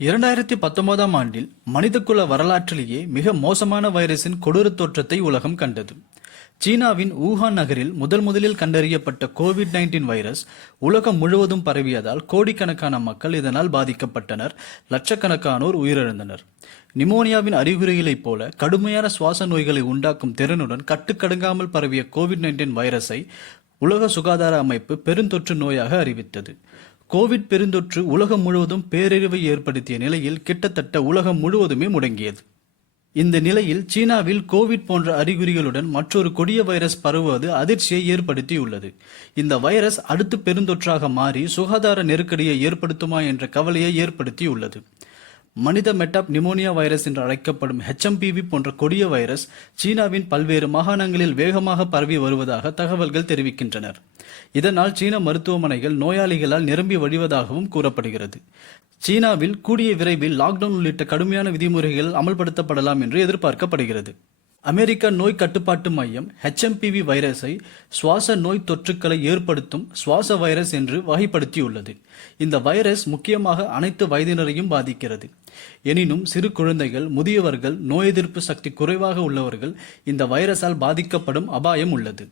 2019ஆம் ஆண்டில் மனிதகுல வரலாற்றிலேயே மிக மோசமான வைரஸின் கொடூரத் தோற்றத்தை உலகம் கண்டது. சீனாவின் வூஹான் நகரில் முதலில் கண்டறியப்பட்ட கோவிட்-19 வைரஸ் உலகம் முழுவதும் பரவியதால் கோடிக்கணக்கான மக்கள் இதனால் பாதிக்கப்பட்டனர். லட்சக்கணக்கானோர் உயிரிழந்தனர். நிமோனியாவின் அறிகுறிகளைப் போல கடுமையான சுவாச நோய்களை உண்டாக்கும் திறனுடன் கட்டுக்கடங்காமல் பரவிய கோவிட்-19 வைரஸை உலக சுகாதார அமைப்பு பெருந்தொற்று நோயாக அறிவித்தது. கோவிட் பெருந்தொற்று உலகம் முழுவதும் பேரழிவை ஏற்படுத்திய நிலையில் கிட்டத்தட்ட உலகம் முழுவதுமே முடங்கியது. இந்த நிலையில் சீனாவில் கோவிட் போன்ற அறிகுறிகளுடன் மற்றொரு கொடிய வைரஸ் பரவுவது அதிர்ச்சியை ஏற்படுத்தியுள்ளது. இந்த வைரஸ் அடுத்து பெருந்தொற்றாக மாறி சுகாதார நெருக்கடியை ஏற்படுத்துமா என்ற கவலையை ஏற்படுத்தியுள்ளது. மனித மெட்டாப் நிமோனியா வைரஸ் என்று அழைக்கப்படும் HMPV போன்ற கொடிய வைரஸ் சீனாவின் பல்வேறு மாகாணங்களில் வேகமாக பரவி வருவதாக தகவல்கள் தெரிவிக்கின்றனர். இதனால் சீன மருத்துவமனைகள் நோயாளிகளால் நிரம்பி வழிவதாகவும் கூறப்படுகிறது. சீனாவில் கூடிய விரைவில் லாக்டவுன் உள்ளிட்ட கடுமையான விதிமுறைகள் அமல்படுத்தப்படலாம் என்று எதிர்பார்க்கப்படுகிறது. அமெரிக்க நோய் கட்டுப்பாட்டு மையம் HMPV வைரஸை சுவாச நோய் தொற்றுக்களை ஏற்படுத்தும் சுவாச வைரஸ் என்று வகைப்படுத்தியுள்ளது. இந்த வைரஸ் முக்கியமாக அனைத்து வயதினரையும் பாதிக்கிறது. எனினும் சிறு குழந்தைகள், முதியவர்கள், நோய் எதிர்ப்பு சக்தி குறைவாக உள்ளவர்கள் இந்த வைரஸால் பாதிக்கப்படும் அபாயம் உள்ளது.